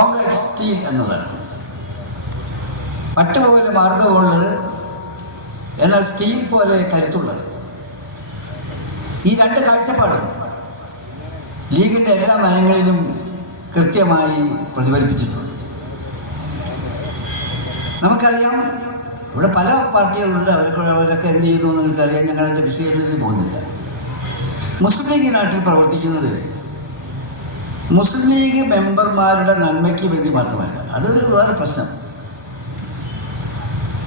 Complex steel എന്നതാണ് പട്ട് പോലെ മാർഗമുള്ളത് എന്നാൽ സ്റ്റീൽ പോലെ കരുത്തുള്ളത്. ഈ രണ്ട് കാഴ്ചപ്പാട് ലീഗിന്റെ എല്ലാ നയങ്ങളിലും കൃത്യമായി പ്രതിഫലിപ്പിച്ചിട്ടുണ്ട്. നമുക്കറിയാം ഇവിടെ പല പാർട്ടികളുണ്ട് അവർക്ക് അവരൊക്കെ എന്ത് ചെയ്യുന്നു നിങ്ങൾക്കറിയാം. ഞങ്ങളതിന്റെ വിശദീകരണത്തിൽ പോകുന്നില്ല. മുസ്ലിം ലീഗ് നാട്ടിൽ പ്രവർത്തിക്കുന്നത് മുസ്ലിം ലീഗ് മെമ്പർമാരുടെ നന്മയ്ക്ക് വേണ്ടി മാത്രമല്ല. അതൊരു വേറെ പ്രശ്നം.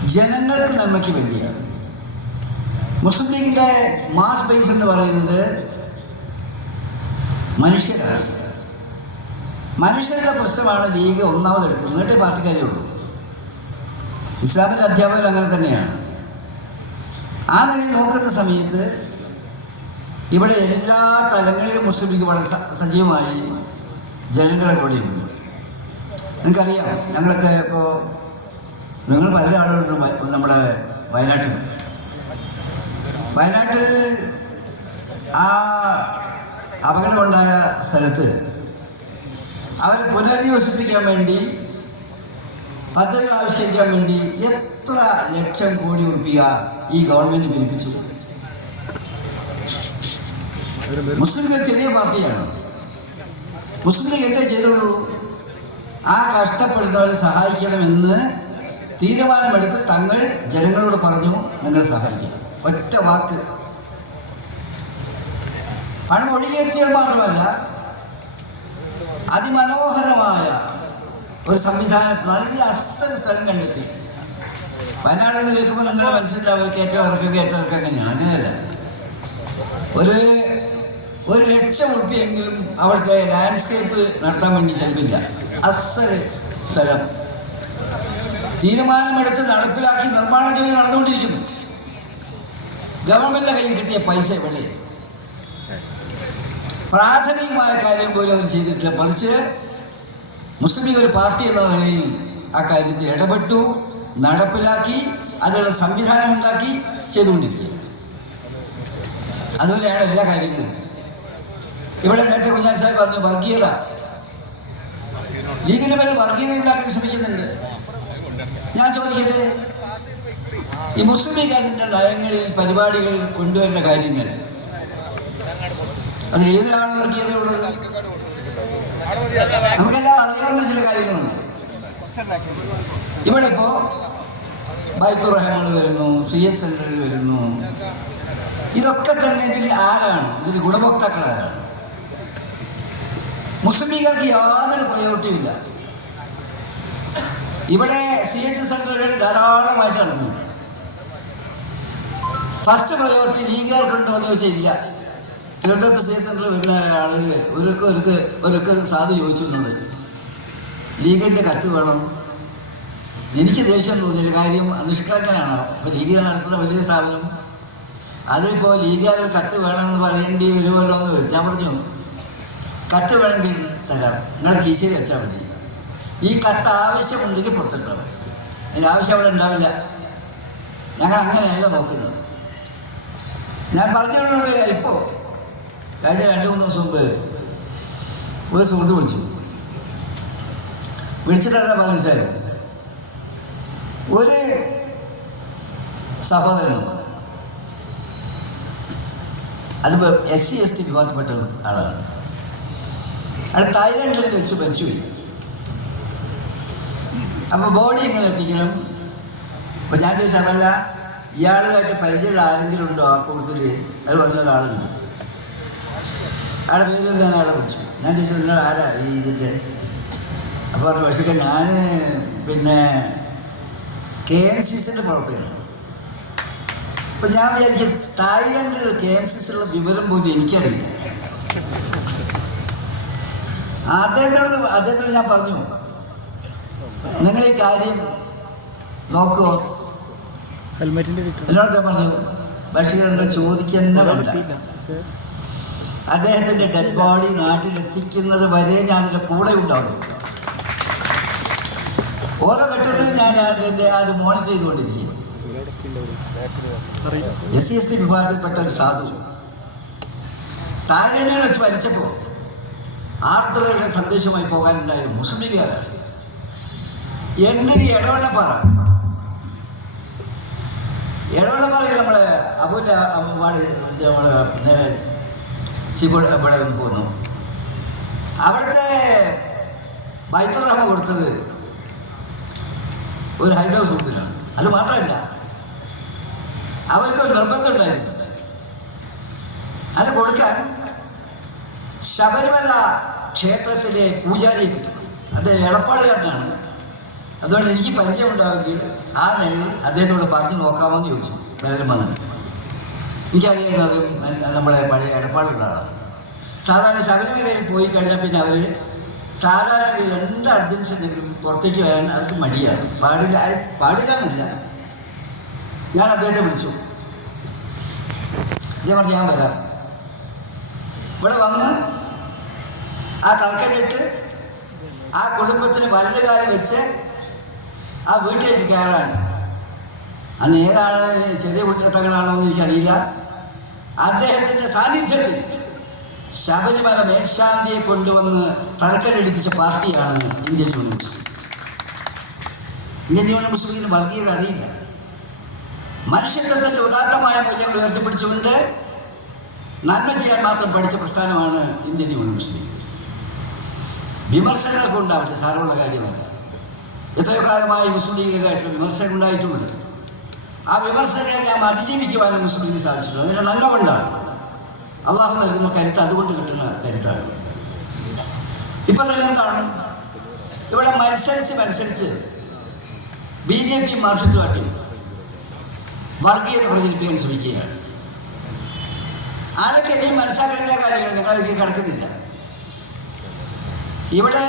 ജനങ്ങൾക്ക് നന്മയ്ക്ക് വേണ്ടിയാണ്. മുസ്ലിം ലീഗിന്റെ മാസ് ബേസ് എന്ന് പറയുന്നത് മനുഷ്യരാണ്. മനുഷ്യരുടെ പ്രശ്നമാണ് ലീഗ് ഒന്നാമത് എടുക്കുന്നത്. എന്നിട്ടേ പാർട്ടിക്കാരേ ഉള്ളൂ. ഇസ്ലാമിന്റെ അധ്യാപകർ അങ്ങനെ തന്നെയാണ്. ആ നിലയിൽ നോക്കുന്ന സമയത്ത് ഇവിടെ എല്ലാ തലങ്ങളിലും മുസ്ലിം ലീഗ് വളരെ സജീവമായി ജനങ്ങളെ കൂടെയുണ്ട് നിങ്ങൾക്കറിയാം ഞങ്ങളൊക്കെ ഇപ്പോൾ നിങ്ങൾ പല ആളുകളുണ്ട് നമ്മുടെ വയനാട്ടിൽ വയനാട്ടിൽ ആ അപകടമുണ്ടായ സ്ഥലത്ത് അവരെ പുനരധിവസിപ്പിക്കാൻ വേണ്ടി പദ്ധതികൾ ആവിഷ്കരിക്കാൻ വേണ്ടി എത്ര ലക്ഷം കോടി ഉറപ്പിക ഈ ഗവൺമെന്റ് പിരിപ്പിച്ചു മുസ്ലിം ചെറിയ പാർട്ടിയാണ്. മുസ്ലിം ലീഗ് എന്തേ ചെയ്തുള്ളൂ ആ കഷ്ടപ്പെടുന്നവരെ സഹായിക്കണമെന്ന് തീരുമാനമെടുത്ത് തങ്ങൾ ജനങ്ങളോട് പറഞ്ഞു നിങ്ങൾ സഹായിക്കണം. ഒറ്റ വാക്ക്. പണം ഒഴുകിയെത്തിയാൽ മാത്രമല്ല അതിമനോഹരമായ ഒരു സംവിധാനം നല്ല അസൽ സ്ഥലം കണ്ടെത്തി. വയനാട് എന്ന് കേൾക്കുമ്പോൾ നിങ്ങളുടെ മനസ്സിൽ അവർക്ക് ഏറ്റവും ഇറക്കുക ഏറ്റവും ഇറക്കുക അങ്ങനെയാണ് അങ്ങനെയല്ല. ഒരു ഒരു ലക്ഷം ഉറുപ്പിയെങ്കിലും അവിടുത്തെ ലാൻഡ്സ്കേപ്പ് നടത്താൻ വേണ്ടി ചെലവില്ല. അസര് സ്ഥലം തീരുമാനമെടുത്ത് നടപ്പിലാക്കി നിർമ്മാണ ജോലി നടന്നുകൊണ്ടിരിക്കുന്നു. ഗവൺമെന്റിന്റെ കയ്യിൽ കിട്ടിയ പൈസ ഇവിടെ പ്രാഥമികമായ കാര്യം പോലും അവർ ചെയ്തിട്ടില്ല. മറിച്ച് മുസ്ലിം ലീഗ് ഒരു പാർട്ടി എന്ന നിലയിൽ ആ കാര്യത്തിൽ ഇടപെട്ടു നടപ്പിലാക്കി അതിനുള്ള സംവിധാനം ഉണ്ടാക്കി ചെയ്തുകൊണ്ടിരിക്കുക അതുപോലെയാണ് എല്ലാ കാര്യങ്ങളും. ഇവിടെ നേരത്തെ കുഞ്ഞാൻ സാഹിബ് പറഞ്ഞു വർഗീയത. ലീഗിന്റെ പേരിൽ വർഗീയത ഉണ്ടാക്കാൻ ശ്രമിക്കുന്നുണ്ട്. ഞാൻ ചോദിക്കട്ടെ ഈ മുസ്ലിം ലീഗ് അതിന്റെ നയങ്ങളിൽ പരിപാടികൾ കൊണ്ടുവരേണ്ട കാര്യങ്ങൾ അതിൽ ഏതിലാണ് വർഗീയത ഉള്ളത്? നമുക്കെല്ലാം അറിയാവുന്ന ചില കാര്യങ്ങളുണ്ട്. ഇവിടെ ഇപ്പോ ബൈത്തുർ റഹ്മാൻ വരുന്നു സി എസ് സെന്ററുകൾ വരുന്നു. ഇതൊക്കെ തന്നെ ഇതിൽ ആരാണ്? ഇതിൽ ഗുണഭോക്താക്കൾ ആരാണ്? മുസ്ലിം ലീഗർക്ക് യാതൊരു പ്രയോറിറ്റിയും ഇല്ല. ഇവിടെ സി എച്ച് സെന്ററുകൾ ധാരാളമായിട്ട് നടക്കുന്നു. ഫസ്റ്റ് പ്രയോറിറ്റി ലീഗുകാർക്കുണ്ടോ എന്ന് ചോദിച്ചാൽ ഇല്ല തിരുവനന്തപുരത്ത് സി എച്ച് സെന്റർ വരുന്ന ആളുകൾ ഒരുക്ക് ഒരുക്ക് ഒരുക്ക് സാധു ചോദിച്ചിട്ടുണ്ട്. ലീഗിന്റെ കത്ത് വേണം. എനിക്ക് ദേഷ്യം തോന്നിയ കാര്യം നിഷ്കളങ്കനാണ്. അപ്പോൾ ലീഗ് നടത്തുന്ന വലിയ സ്ഥാപനം. അതിലിപ്പോൾ ലീഗുകാരൻ കത്ത് വേണമെന്ന് പറയേണ്ടി വരുമല്ലോ എന്ന് ചോദിച്ചാൽ പറഞ്ഞു കത്ത് വേണമെങ്കിൽ തരാം. നിങ്ങളുടെ കീശയിൽ വെച്ചാൽ മതി. ഈ കത്ത് ആവശ്യമുണ്ടെങ്കിൽ പുറത്തിട്ടാൽ അതിന് ആവശ്യം അവിടെ ഉണ്ടാവില്ല. ഞങ്ങൾ അങ്ങനെയല്ല നോക്കുന്നത്. ഞാൻ പറഞ്ഞുകൊണ്ടുള്ളത് ഇപ്പോൾ കഴിഞ്ഞ രണ്ട് മൂന്ന് ദിവസം മുമ്പ് ഒരു സുഹൃത്ത് വിളിച്ചു. വിളിച്ചിട്ട് തന്നെ പറഞ്ഞു സാർ ഒരു സഹോദരൻ അത് എസ് സി എസ് ടി വിഭാഗത്തിൽപ്പെട്ട ആളാണ്. അയാൾ തായ്ലൻഡിൽ വെച്ച് മരിച്ചുപോയി അപ്പോൾ ബോഡി എങ്ങനെ എത്തിക്കണം? അപ്പോൾ ഞാൻ ചോദിച്ചാൽ അതല്ല ഇയാളുമായിട്ട് പരിചയമുള്ള ആരെങ്കിലും ഉണ്ടോ ആ കൂട്ടത്തിൽ അത് പറഞ്ഞ ഒരാളുണ്ട്. അയാളെ പേരിൽ ഞാൻ അയാളെ വിളിച്ചു. ഞാൻ ചോദിച്ചത് നിങ്ങൾ ആരാ ഈ ഇതിന്റെ അപ്പോൾ പറഞ്ഞു പക്ഷേ ഞാൻ പിന്നെ കെ എം സി സിന്റെ പ്രവർത്തകനാണ്. അപ്പം ഞാൻ വിചാരിക്കും തായ്ലൻഡിൽ കെ എം സി സിയുള്ള വിവരം പോലും എനിക്കറിയില്ല. അദ്ദേഹത്തോട് അദ്ദേഹത്തോട് ഞാൻ പറഞ്ഞു. നിങ്ങൾ ഈ കാര്യം നോക്കുമോ എന്നോട് ഞാൻ പറഞ്ഞു ബഷീർ നിങ്ങൾ ചോദിക്കുന്ന വേണ്ട. അദ്ദേഹത്തിന്റെ ഡെഡ് ബോഡി നാട്ടിലെത്തിക്കുന്നത് വരെ ഞാൻ അതിന്റെ കൂടെ ഉണ്ടാകും ഓരോ ഘട്ടത്തിലും ഞാൻ അദ്ദേഹത്തെ അത് മോണിറ്റർ ചെയ്തുകൊണ്ടിരിക്കും എസ് സി എസ് ടി വിഭാഗത്തിൽപ്പെട്ട ഒരു സാധു. തായ്ലൻഡിൽ വെച്ച് മരിച്ചപ്പോൾ ആർദ്രതയുടെ സന്ദേശമായി പോകാനുണ്ടായ മുസ്ലിം ലീഗുകാരാണ് എന്തിന് ഇടവെള്ളപ്പാറ ഇടവെള്ളപ്പാറയിൽ നമ്മളെ അബുവിന്റെ വാടി നമ്മൾ നേരെ ഇവിടെ പോകുന്നു. അവിടുത്തെ ബൈത്തുറഹ്മ കൊടുത്തത് ഒരു ഹൈദവ സുഹൃത്തിനാണ്. അത് മാത്രമല്ല അവർക്ക് ഒരു നിർബന്ധം ഉണ്ടായിരുന്നു അത് കൊടുക്കാൻ ശബരിമല ക്ഷേത്രത്തിലെ പൂജാരി കിട്ടും അത് എളപ്പാടുകാരനാണ് അതുകൊണ്ട് എനിക്ക് പരിചയമുണ്ടാവുകയും ആ നിലയിൽ അദ്ദേഹത്തോട് പറഞ്ഞു നോക്കാമോ എന്ന് ചോദിച്ചു പലരും വന്നിട്ട് എനിക്കറിയാവുന്നത് നമ്മളെ പഴയ എടപ്പാടുള്ള ആളാണ്. സാധാരണ ശബരിമലയിൽ പോയി കഴിഞ്ഞാൽ പിന്നെ അവർ സാധാരണ ഇതിൽ എന്ത് അർജൻസി ഉണ്ടെങ്കിലും പുറത്തേക്ക് വരാൻ അവർക്ക് മടിയാണ്. പാടില്ല പാടില്ല എന്നല്ല ഞാൻ അദ്ദേഹത്തെ വിളിച്ചു. ഞാൻ പറഞ്ഞു ഞാൻ വരാം. ഇവിടെ വന്ന് ആ തർക്കമിട്ട് ആ കുടുംബത്തിന് വലത് കാലം വെച്ച് ആ വീട്ടിലേക്ക് കയറാണ്. അന്ന് ഏതാണ് ചെറിയ കുട്ടിയത്തങ്ങളാണോ എന്ന് എനിക്കറിയില്ല. അദ്ദേഹത്തിന്റെ സാന്നിധ്യത്തിൽ ശബരിമല മേൽശാന്തിയെ കൊണ്ടുവന്ന് തറക്കല്ലടിപ്പിച്ച പാർട്ടിയാണ് ഇന്ത്യൻ യൂണിയൻ ഇന്ത്യൻ യൂണിയൻ വർഗീയത അറിയില്ല. മനുഷ്യത്വത്തിന്റെ ഉദാത്തമായ മൂല്യങ്ങൾ ഉയർത്തിപ്പിടിച്ചുകൊണ്ട് നന്മ ചെയ്യാൻ മാത്രം പഠിച്ച പ്രസ്ഥാനമാണ് ഇന്ത്യൻ മുസ്ലിം വിമർശനങ്ങളൊക്കെ ഉണ്ടാവട്ടെ സാരമുള്ള കാര്യമല്ല. എത്രയോ കാലമായി മുസ്ലിം ലീഗിനെതിരായിട്ടുള്ള വിമർശനം ഉണ്ടായിട്ടുമുണ്ട് ആ വിമർശനങ്ങളെല്ലാം അതിജീവിക്കുവാനും മുസ്ലിം ലീഗിന് സാധിച്ചിട്ടുണ്ട്. അതിന്റെ നല്ല കൊണ്ടാണ്. അള്ളാഹു നൽകുന്ന കരുത്ത് അതുകൊണ്ട് കിട്ടുന്ന കരുത്താണ്. ഇപ്പം തന്നെ എന്താണ്? ഇവിടെ മത്സരിച്ച് മത്സരിച്ച് B J P Marxist party വർഗീയത പ്രചരിപ്പിക്കാൻ ശ്രമിക്കുകയാണ്. ആരൊക്കെ ഇനിയും മനസ്സിലാക്കേണ്ട കാര്യങ്ങൾ ഞങ്ങൾ കിടക്കുന്നില്ല. ഇവിടെ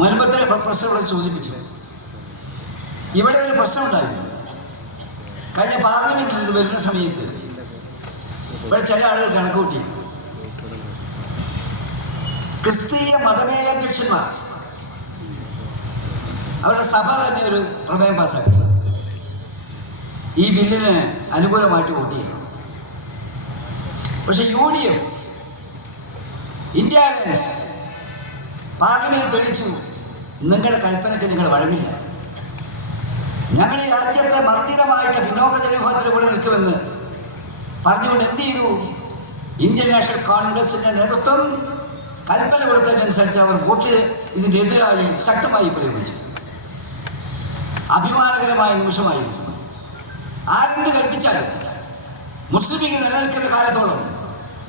മുൻപത്തെ പ്രശ്നം ഇവിടെ സൂചിപ്പിച്ചു ഇവിടെ ഒരു പ്രശ്നം ഉണ്ടായിരുന്നു കഴിഞ്ഞ പാർലമെന്റിൽ നിന്ന് വരുന്ന സമയത്ത് ഇവിടെ ചില ആളുകൾ കണക്ക് കൂട്ടി. ക്രിസ്തീയ മതമേലധ്യക്ഷന്മാർ അവരുടെ സഭ തന്നെ ഒരു പ്രമേയം പാസ്സാക്കി ഈ ബില്ലിന് അനുകൂലമായിട്ട് വോട്ട് ചെയ്യണം. പക്ഷെ U D F India alliance parliament തെളിച്ചു നിങ്ങളുടെ കൽപ്പനയ്ക്ക് നിങ്ങൾ വഴങ്ങില്ല. ഞങ്ങൾ ഈ രാജ്യത്തെ മർദ്ദിതമായിട്ട് പിന്നോക്ക ജനവിഭാഗത്തിൽ ഇവിടെ നിൽക്കുമെന്ന് പറഞ്ഞുകൊണ്ട് എന്ത് ചെയ്തു? ഇന്ത്യൻ നാഷണൽ കോൺഗ്രസിന്റെ നേതൃത്വം കൽപ്പന കൊടുത്തതിനനുസരിച്ച് അവർ വോട്ട് ഇതിനെതിരായി ശക്തമായി പ്രയോഗിച്ചു. അഭിമാനകരമായ നിമിഷമായിരുന്നു. ആരെന്ത് കൽപ്പിച്ചാലും മുസ്ലിം ലീഗ് നിലനിൽക്കുന്ന കാലത്തോളം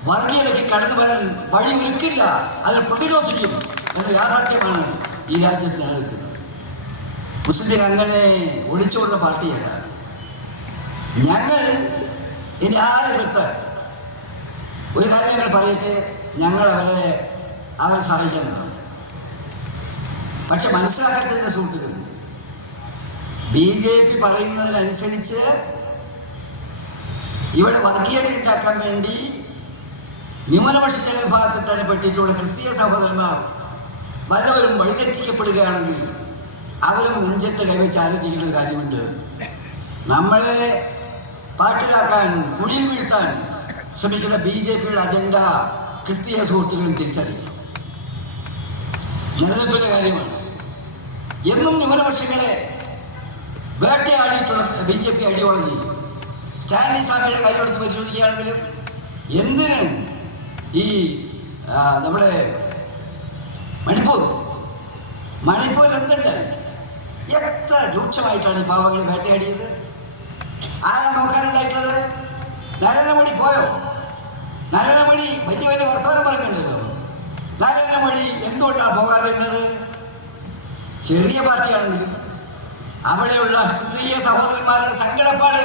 വർഗീയതയ്ക്ക് കടന്നു വരാൻ വഴി ഒരുക്കില്ല അതിനെ പ്രതിരോധിക്കും എന്ന യാഥാർത്ഥ്യമാണ് ഈ രാജ്യത്ത് നിലനിൽക്കുന്നത്. മുസ്ലിം ലീഗ് അങ്ങനെ ഒളിച്ചുകൊണ്ട പാർട്ടിയല്ല. ഞങ്ങൾ ഇനി ആരെ ഒരു കാര്യം ഞങ്ങൾ പറയട്ടെ ഞങ്ങൾ അവരെ അവരെ സഹായിക്കാനുണ്ടാവും പക്ഷെ മനസ്സിലാക്കാത്തതിന്റെ സുഹൃത്തുക്കൾ ബി ജെ പി പറയുന്നതിനനുസരിച്ച് ഇവിടെ വർഗീയത ഉണ്ടാക്കാൻ വേണ്ടി ന്യൂനപക്ഷ ജനവിഭാഗത്തിൽ തന്നെ പെട്ടിട്ടുള്ള ക്രിസ്തീയ സഹോദരന്മാർ വല്ലവരും വഴിതെറ്റിക്കപ്പെടുകയാണെങ്കിൽ അവരും നെഞ്ചത്ത് കൈവച്ച് ആലോചിക്കേണ്ട ഒരു കാര്യമുണ്ട്. നമ്മളെ പാട്ടിലാക്കാൻ കുഴിയിൽ വീഴ്ത്താൻ ശ്രമിക്കുന്ന ബി ജെ പിയുടെ അജണ്ട ക്രിസ്തീയ സുഹൃത്തുക്കളും തിരിച്ചറിയും ജനതയുടെ കാര്യമാണ് എന്നും ന്യൂനപക്ഷങ്ങളെ വേട്ടയാടിയിട്ടുള്ള B J P ideology Stanley സ്വാമിയുടെ കാര്യമെടുത്ത് പരിശോധിക്കുകയാണെങ്കിലും എന്തിന് ഈ നമ്മുടെ മണിപ്പൂർ. മണിപ്പൂരിൽ എന്തുണ്ട്? എത്ര രൂക്ഷമായിട്ടാണ് ഈ പാവങ്ങളെ വേട്ടയാടിയത്? ആരാ നോക്കാനുണ്ടായിട്ടുള്ളത്? നരേന്ദ്രമോദി പോയോ? നരേന്ദ്രമോദി വലിയ വലിയ വർത്തമാനം പറയുന്നുണ്ടല്ലോ. നരേന്ദ്രമോദി എന്തുകൊണ്ടാണ് പോകാതിരുന്നത് ചെറിയ പാർട്ടിയാണെങ്കിലും അവിടെയുള്ള ക്രിസ്തീയ സഹോദരന്മാരുടെ സങ്കടപ്പാട്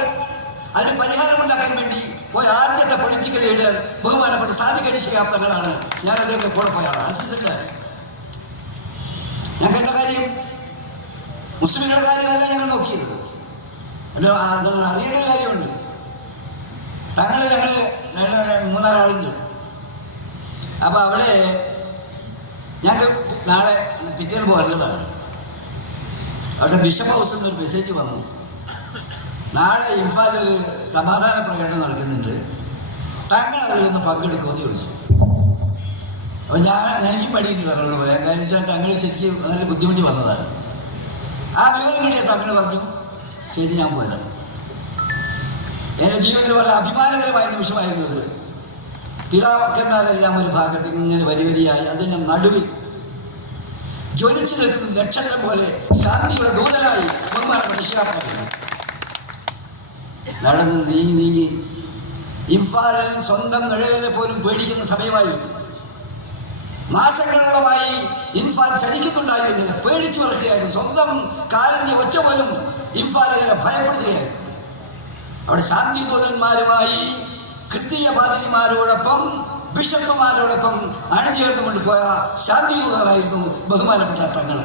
അതിന് പരിഹാരമുണ്ടാക്കാൻ വേണ്ടി പോയ ആദ്യത്തെ പൊളിറ്റിക്കൽ ലീഡർ ബഹുമാനപ്പെട്ട സാധികരി ഞാൻ അദ്ദേഹത്തെ കൂടെ പോയാൾ അസിസ്റ്റന്റ് കണ്ട കാര്യം? മുസ്ലിങ്ങളുടെ കാര്യമല്ല ഞങ്ങൾ നോക്കിയത് അത് അറിയേണ്ട കാര്യമുണ്ട്. ഞങ്ങൾ ഞങ്ങൾ മൂന്നാലാളുണ്ട്. അപ്പോൾ അവളെ ഞങ്ങൾക്ക് നാളെ പിറ്റേന്ന് പോകാനുള്ളതാണ്. അവിടെ ബിഷപ്പ് ഹൗസിൽ നിന്ന് ഒരു മെസ്സേജ് വന്നു. നാളെ ഇംഫാലിൽ സമാധാന പ്രകടനം നടക്കുന്നുണ്ട്. താങ്കൾ അതിൽ നിന്ന് പങ്കെടുക്കുമെന്ന് ചോദിച്ചു. അപ്പോൾ ഞാൻ എനിക്ക് പണിയില്ല തങ്ങളോട് പറയാം കാര്യം വെച്ചാൽ തങ്ങൾ ശരിക്കും നല്ല ബുദ്ധിമുട്ടി വന്നതാണ്. ആ വിവരം കിട്ടിയ തങ്ങൾ പറഞ്ഞു ശരി ഞാൻ പോരാം. എന്റെ ജീവിതത്തിൽ വളരെ അഭിമാനകരമായ നിമിഷമായിരുന്നത് പിതാക്കന്മാരെല്ലാം ഒരു ഭാഗത്ത് ഇങ്ങനെ വരി വരിയായി അതിന്റെ നടുവിൽ ജ്വലിച്ചു നിൽക്കുന്ന നക്ഷത്രം പോലെ ശാന്തിയുടെ ദൂതനായി ശിഹാബാക്കുന്നു നടന്ന് നീങ്ങി നീങ്ങി ഇംഫാലിൽ സ്വന്തം നിഴലിനെ പോലും പേടിക്കുന്ന സമയമായി. മാസങ്ങളോളമായി ഇൻഫാൽ ചലിക്കുന്നുണ്ടായിരുന്നില്ല പേടിച്ചു വരുകയായിരുന്നു. സ്വന്തം കാലിന്റെ ഒച്ച പോലും ഇൻഫാലുകാരെ ഭയപ്പെടുത്തുകയായിരുന്നു അവിടെ ശാന്തി ദൂതന്മാരുമായി ക്രിസ്തീയ പാതിരിമാരോടൊപ്പം ബിഷപ്പുമാരോടൊപ്പം അണിചേർന്നുകൊണ്ട് പോയ ശാന്തി ബഹുമാനപ്പെട്ട തങ്ങൾ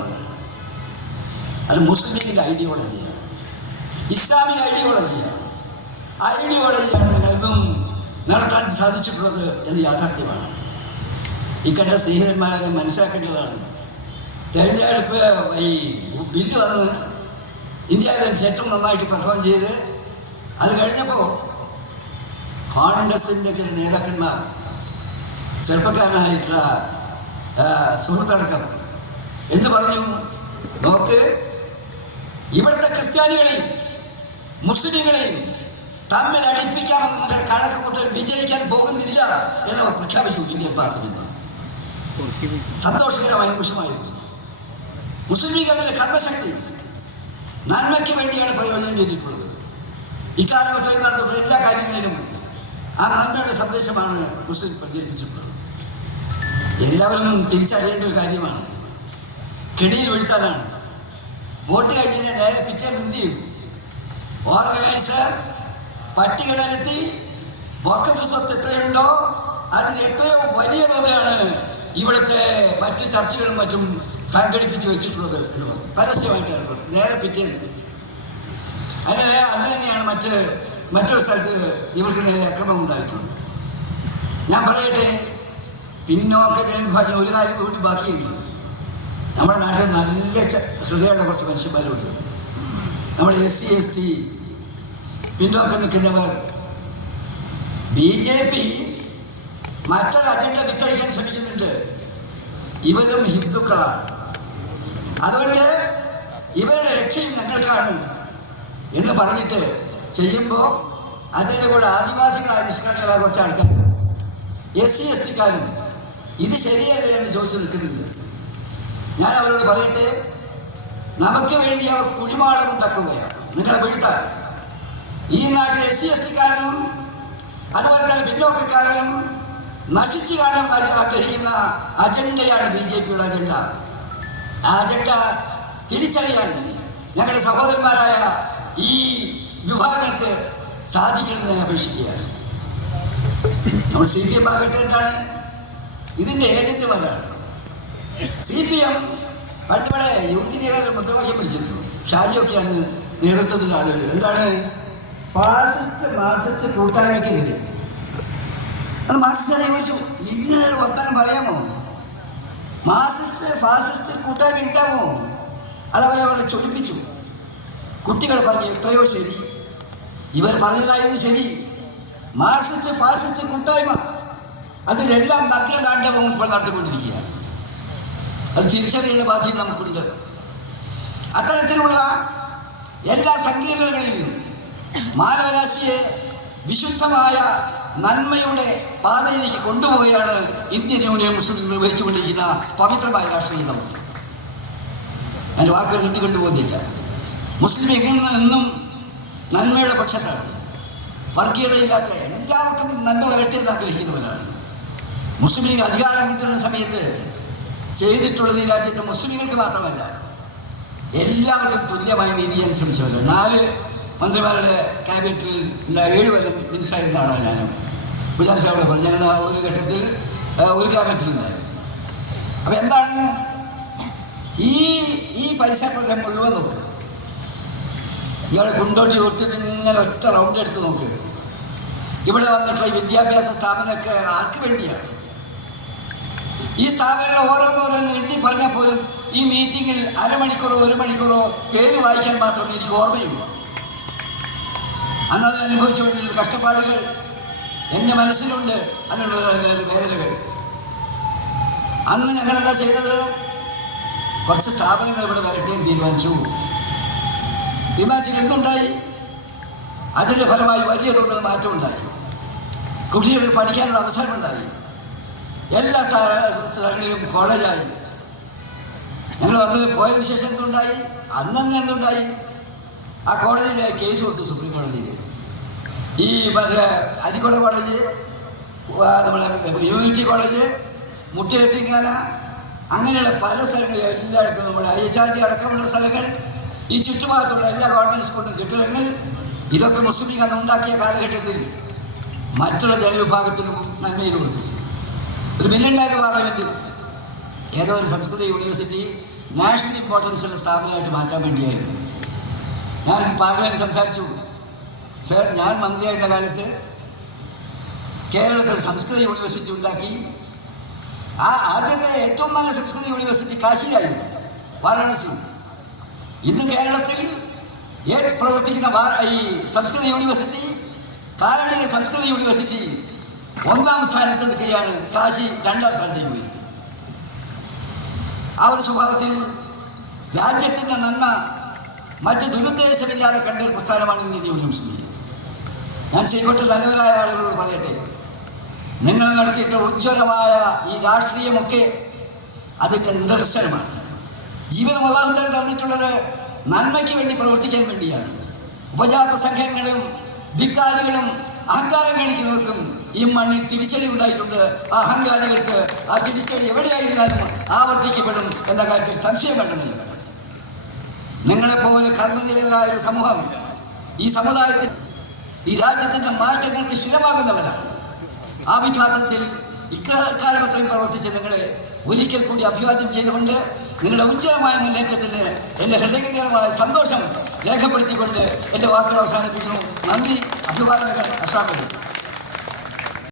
അത് മുസ്ലിം ലീഗിന്റെ ഐഡിയോളജിയാണ്. ഇസ്ലാമിക ഐഡിയോളജിയാണ്. ആ ഐഡിയോളജിയാണ് ഞങ്ങൾക്കും നടത്താൻ സാധിച്ചിട്ടുള്ളത് എന്ന് യാഥാർത്ഥ്യമാണ്. ഈ കണ്ട സ്നേഹിതന്മാരെ മനസ്സിലാക്കേണ്ടതാണ്. തെരഞ്ഞെടുപ്പ് ഈ ബില്ല് വന്ന് ഇന്ത്യയിലെ ഏറ്റവും നന്നായിട്ട് പെർഫോം ചെയ്ത് അത് കഴിഞ്ഞപ്പോൾ കോൺഗ്രസിന്റെ ചില നേതാക്കന്മാർ ചെറുപ്പക്കാരനായിട്ടുള്ള സുഹൃത്തടക്കം എന്ന് പറഞ്ഞു നോക്ക് ഇവിടുത്തെ ക്രിസ്ത്യാനികളെയും മുസ്ലിങ്ങളെയും തമ്മിൽ അടിപ്പിക്കാമെന്ന് കണക്ക് കൂട്ടൽ വിജയിക്കാൻ പോകുന്നില്ല എന്നവർ പ്രഖ്യാപിച്ചു ഇന്ത്യൻ പാർലമെന്റ്. സന്തോഷകരമായ നിമിഷമായിരുന്നു. മുസ്ലിം ലീഗ് അതിന്റെ കർമ്മശക്തി. നന്മയ്ക്ക് വേണ്ടിയാണ് പ്രയോജനം ചെയ്തിട്ടുള്ളത്. ഇക്കാലം അത്രയും നടന്നിട്ടുള്ള എല്ലാ കാര്യങ്ങളിലും ആ നന്മയുടെ സന്ദേശമാണ് മുസ്ലിം പ്രചരിപ്പിച്ചിട്ടുള്ളത്. എല്ലാവരും തിരിച്ചറിയേണ്ട ഒരു കാര്യമാണ്. കെണിയിൽ വീഴ്ത്താനാണ്. വോട്ട് കഴിഞ്ഞ നേരെ എന്ത് ചെയ്യും? ഓർഗനൈസർ പട്ടികളെത്തി വക്കഫ് സ്വത്ത് എത്രയുണ്ടോ അതിന് എത്രയോ വലിയ തുകയാണ് ഇവിടുത്തെ മറ്റ് ചർച്ചകളും മറ്റും സംഘടിപ്പിച്ച് വെച്ചിട്ടുള്ളത് എന്ന് പറഞ്ഞു. പരസ്യമായിട്ട്. നേരെ പിറ്റേന്ന് അതിന് അന്ന് തന്നെയാണ് മറ്റ് മറ്റൊരു സ്ഥലത്ത് ഇവർക്ക് നേരെ അക്രമം ഉണ്ടായിട്ടുണ്ട്. ഞാൻ പറയട്ടെ പിന്നോക്ക ജനവിഭാഗം ഒരു കാര്യം കൂടി ബാക്കിയുണ്ട്. നമ്മുടെ നാട്ടിൽ നല്ല ഹൃദയമുള്ള കുറച്ച് മനുഷ്യന്മാരുണ്ട്. നമ്മുടെ എസ് സി എസ് ടി പിന്നോക്കം നിൽക്കുന്നവർ. ബി ജെ പി മറ്റൊരു അജണ്ട വിറ്റഴിക്കാൻ ശ്രമിക്കുന്നുണ്ട്. ഇവരും ഹിന്ദുക്കളാണ്. അതുകൊണ്ട് ഇവരുടെ ലക്ഷ്യം ഞങ്ങൾക്കാണ് എന്ന് പറഞ്ഞിട്ട് ചെയ്യുമ്പോൾ അതിന്റെ കൂടെ ആദിവാസികളായ നിഷ്കളങ്കരായ കുറച്ച് ആൾക്കാർ എസ് സി എസ് ടിക്കാരും ഇത് ശരിയല്ല എന്ന് ചോദിച്ചു നിൽക്കുന്നുണ്ട്. ഞാൻ അവരോട് പറയട്ടെ നമുക്ക് വേണ്ടി അവർ കുഴിമാളം ഉണ്ടാക്കുകയാണ്. നിങ്ങളെ വീഴ്ത്താൻ. ഈ നാട്ടിൽ എസ് സി എസ് ടിക്കാരനും അതുപോലെ തന്നെ പിന്നോക്കക്കാരനും നശിച്ചു കാണാൻ ആഗ്രഹിക്കുന്ന അജണ്ടയാണ് ബി ജെ പിയുടെ അജണ്ട. ആ അജണ്ട തിരിച്ചറിയാൻ ഞങ്ങളുടെ സഹോദരന്മാരായ ഈ വിഭാഗങ്ങൾക്ക് സാധിക്കണമെന്ന് ഞാൻ അപേക്ഷിക്കുകയാണ്. നമ്മൾ സി പി എം ആകട്ടെ എന്താണ്? ഇതിന്റെ ഏജന്റുമാരാണ് സി പി എം പണ്ടിവിടെ യൂത്ത് നേതാക്കൾ മുദ്രാവാക്യം പിടിച്ചിരുന്നു ഷാജിയൊക്കെ അന്ന് നേതൃത്വത്തിലുള്ള ആളുകൾ. എന്താണ്? ഫാസിസ്റ്റ് മാർസിസ്റ്റ് കൂട്ടായ്മയ്ക്കെതിരെ അത് മാർസിസ്റ്റാരെ ചോദിച്ചു ഇങ്ങനെ ഒരു വർത്തമാനം പറയാമോ? മാർസിസ്റ്റ് ഫാസിസ്റ്റ് കൂട്ടായ്മ ഉണ്ടാമോ അതവരെ അവരെ ചൊടിപ്പിച്ചു കുട്ടികൾ പറഞ്ഞു എത്രയോ ശരി. ഇവർ പറഞ്ഞതായിരുന്നു ശരി. മാർസിസ്റ്റ് ഫാസിസ്റ്റ് കൂട്ടായ്മ. അതിലെല്ലാം നഗ്നതാണ്ഡവം ഇപ്പോൾ നടത്തിക്കൊണ്ടിരിക്കുകയാണ് അത് തിരിച്ചറിയേണ്ട ബാധ്യത നമുക്കുണ്ട്. അത്തരത്തിലുള്ള എല്ലാ സങ്കീർണതകളിലും മാനവരാശിയെ വിശുദ്ധമായ നന്മയുടെ പാതയിലേക്ക് കൊണ്ടുപോവുകയാണ് ഇന്ത്യൻ യൂണിയൻ മുസ്ലിം നിർവഹിച്ചുകൊണ്ടിരിക്കുന്ന പവിത്രമായ രാഷ്ട്രീയം നമുക്ക് അതിന്റെ വാക്കുകൾ കിട്ടിക്കൊണ്ടുപോകുന്നില്ല മുസ്ലിം ലീഗിൽ എന്നും നന്മയുടെ പക്ഷത്താണ് വർഗീയതയില്ലാത്ത എല്ലാവർക്കും നന്മ വരട്ടിയെന്ന് ആഗ്രഹിക്കുന്നവരാണ്. മുസ്ലിം ലീഗ് അധികാരം കിട്ടുന്ന സമയത്ത് ചെയ്തിട്ടുള്ളത് ഈ രാജ്യത്തെ മുസ്ലിങ്ങൾക്ക് മാത്രമല്ല എല്ലാവർക്കും തുല്യമായ നീതി ചെയ്യാൻ നാല് മന്ത്രിമാരുടെ ക്യാബിനറ്റിൽ ഏഴ് കൊല്ലം മിനിസ്റ്റായിരുന്ന ആളാണ് ഞാനും. ഗുജറാത്ത് സാഹിബ് പറഞ്ഞു. ഞങ്ങൾ ആ ഒരു ഘട്ടത്തിൽ ആ, ഒരു ക്യാബിനറ്റിലുണ്ടായിരുന്നു അപ്പം എന്താണ്? ഈ ഈ പരിസരപ്രദേശം മുഴുവൻ നോക്ക്. ഇയാളെ കുണ്ടോട്ടി തൊട്ടിട്ട് ഇങ്ങനെ ഒറ്റ റൗണ്ട് എടുത്ത് നോക്ക്. ഇവിടെ വന്നിട്ടുള്ള വിദ്യാഭ്യാസ സ്ഥാപനമൊക്കെ ആർക്ക് വേണ്ടിയാണ് ഈ സ്ഥാപനങ്ങൾ ഓരോന്നോരോന്ന് എണ്ണി പറഞ്ഞാൽ പോലും ഈ മീറ്റിങ്ങിൽ അരമണിക്കൂറോ ഒരു മണിക്കൂറോ പേര് വായിക്കാൻ മാത്രം എനിക്ക് ഓർമ്മയുള്ളൂ അന്ന് വേണ്ടിയുള്ള കഷ്ടപ്പാടുകൾ എന്റെ മനസ്സിലുണ്ട്. അതിനുള്ള മേഖലകൾ അന്ന് ഞങ്ങൾ എന്താ ചെയ്തത്? കുറച്ച് സ്ഥാപനങ്ങൾ ഇവിടെ വരട്ടെ തീരുമാനിച്ചു. തീരുമാനിച്ചിട്ട് എന്തുണ്ടായി? അതിന്റെ ഫലമായി വലിയ തോതിൽ മാറ്റമുണ്ടായി. കുട്ടികൾക്ക് പഠിക്കാനുള്ള അവസരമുണ്ടായി. എല്ലാ സ്ഥല- സ്ഥലങ്ങളിലും കോളേജായി. ഞങ്ങൾ വന്ന് പോയതിന് ശേഷം എന്തുണ്ടായി? അന്നന്ന് എന്തുണ്ടായി? ആ കോടതിയിലെ കേസ് കൊടുത്തു സുപ്രീം കോടതിയിൽ ഈ മറ്റേ അരിക്കോട് കോളേജ് നമ്മളെ യൂണിറ്റി കോളേജ് മുട്ടിയെത്തിങ്ങാന അങ്ങനെയുള്ള പല സ്ഥലങ്ങളിൽ എല്ലായിടത്തും നമ്മുടെ ഐ എച്ച് ആർ ടി അടക്കമുള്ള സ്ഥലങ്ങൾ ഈ ചുറ്റുഭാഗത്തുള്ള എല്ലാ ഗവൺമെന്റ് സ്കൂളിലും കെട്ടിടങ്ങൾ ഇതൊക്കെ മുസ്ലിം ലീഗ് അന്ന് ഉണ്ടാക്കിയ കാലഘട്ടത്തിൽ മറ്റുള്ള ജനവിഭാഗത്തിനും നന്മയിൽ കൊടുത്തു. ഒരു ബില്ലുണ്ടായിരുന്ന പാർലമെന്റ് ഏതോ ഒരു സംസ്കൃത യൂണിവേഴ്സിറ്റി നാഷണൽ ഇമ്പോർട്ടൻസ് ഉള്ള സ്ഥാപനമായിട്ട് മാറ്റാൻ വേണ്ടിയായിരുന്നു. ഞാൻ പാർലമെന്റ് സംസാരിച്ചു. സർ ഞാൻ മന്ത്രിയായിരുന്ന കാലത്ത് കേരളത്തിൽ സംസ്കൃത യൂണിവേഴ്സിറ്റി ഉണ്ടാക്കി. ആ ആദ്യത്തെ ഏറ്റവും നല്ല സംസ്കൃത യൂണിവേഴ്സിറ്റി കാശിയിലായിരുന്നു വാരാണസി. ഇന്ന് കേരളത്തിൽ പ്രവർത്തിക്കുന്ന ഈ സംസ്കൃത യൂണിവേഴ്സിറ്റി കാലടിയിലെ സംസ്കൃത യൂണിവേഴ്സിറ്റി ഒന്നാം സ്ഥാനത്ത് നിൽക്കുകയാണ്. കാശി രണ്ടാം സ്ഥാനത്തേക്ക് വരുന്നത് ആ ഒരു സ്വഭാവത്തിൽ രാജ്യത്തിന്റെ നന്മ മറ്റ് ദുരുദ്ദേശമില്ലാതെ കണ്ടൊരു പ്രസ്ഥാനമാണ് ഇന്ത്യൻ ലീഗ് ഞാൻ ചെയ്യോട്ട് നല്ലവരായ ആളുകളോട് പറയട്ടെ. നിങ്ങൾ നടത്തിയിട്ട് ഉജ്ജ്വലമായ ഈ രാഷ്ട്രീയമൊക്കെ അതിന്റെ നിദർശനമാണ്. ജീവിതം അള്ളാഹുത്തല തന്നിട്ടുള്ളത് നന്മയ്ക്ക് വേണ്ടി പ്രവർത്തിക്കാൻ വേണ്ടിയാണ്. ഉപജാപ സംഘങ്ങളും ധിക്കാരികളും അഹങ്കാരം കാണിക്കുന്നവർക്കും ഈ മണ്ണിൽ തിരിച്ചടി ഉണ്ടായിട്ടുണ്ട്. ആ അഹങ്കാരികൾക്ക് ആ തിരിച്ചടി എവിടെയായിരുന്നാലും ആവർത്തിക്കപ്പെടും എന്ന കാര്യത്തിൽ സംശയം വേണമെന്നില്ല. നിങ്ങളെപ്പോലെ കർമ്മനിരതരായ ഒരു സമൂഹമില്ല ഈ സമുദായത്തിൽ ഈ രാജ്യത്തിന്റെ മാറ്റങ്ങൾക്ക് സ്ഥിരമാകുന്നവരാണ് ആ വിഭാഗത്തിൽ ഇക്കാലം അത്രയും പ്രവർത്തിച്ച് നിങ്ങളെ ഒരിക്കൽ കൂടി അഭിവാദ്യം ചെയ്തുകൊണ്ട് നിങ്ങളുടെ ഉജ്ജ്വലമായ മുന്നേറ്റത്തിന് എന്റെ ഹൃദയകരമായ സന്തോഷം രേഖപ്പെടുത്തിക്കൊണ്ട് എന്റെ വാക്കുകൾ അവസാനിപ്പിക്കുന്നു. നന്ദി അഭിവാദനങ്ങൾ അസ്സാമലൈക്കും